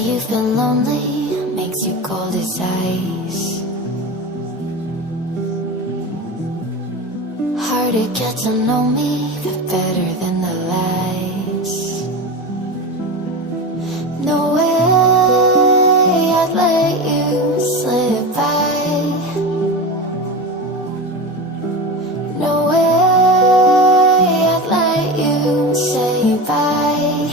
you've been lonely, makes you cold as ice. Hard to get to know me, but better than the lies. No way I'd let you slip by. No way I'd let you say bye.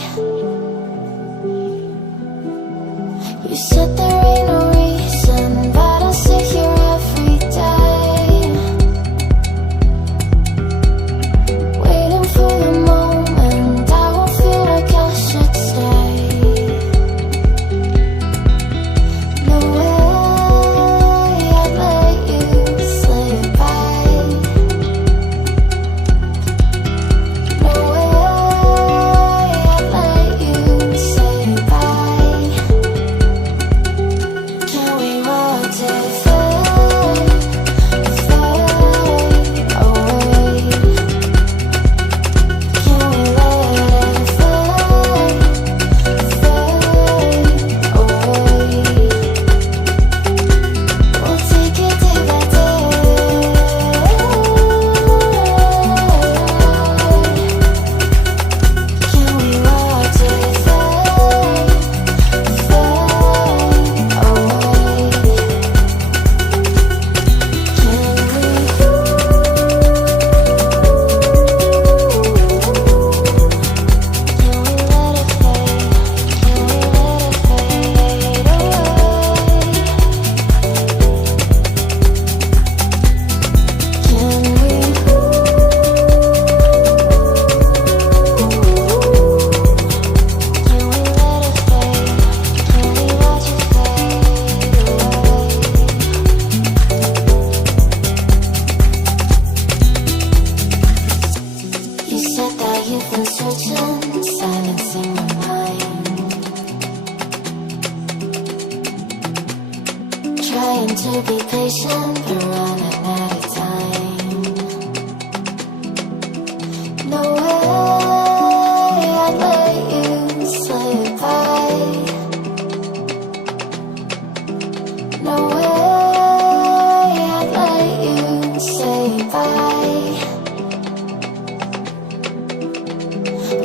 You said there ain't no reason, but I'll sit here every day, waiting for the moment I won't feel like I should stay. No way I'd let you slip by. No way I'd let you say bye. Can we watch it fade, fade away? Can we let it fade, fade away? We'll take it day by day. Can we watch it fade, fade away? You said that you've been searching, silencing your mind, trying to be patient, but running out of time. No way I'd let you slip by. No way I'd let you say bye.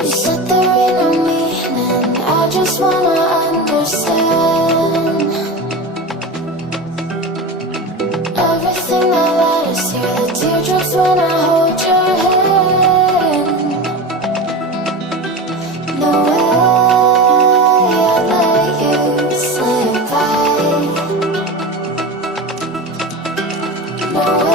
You said there ain't no meaning, I just wanna understand everything that led us here, the teardrops when I hold your hand. No way I'd let you slip by. No way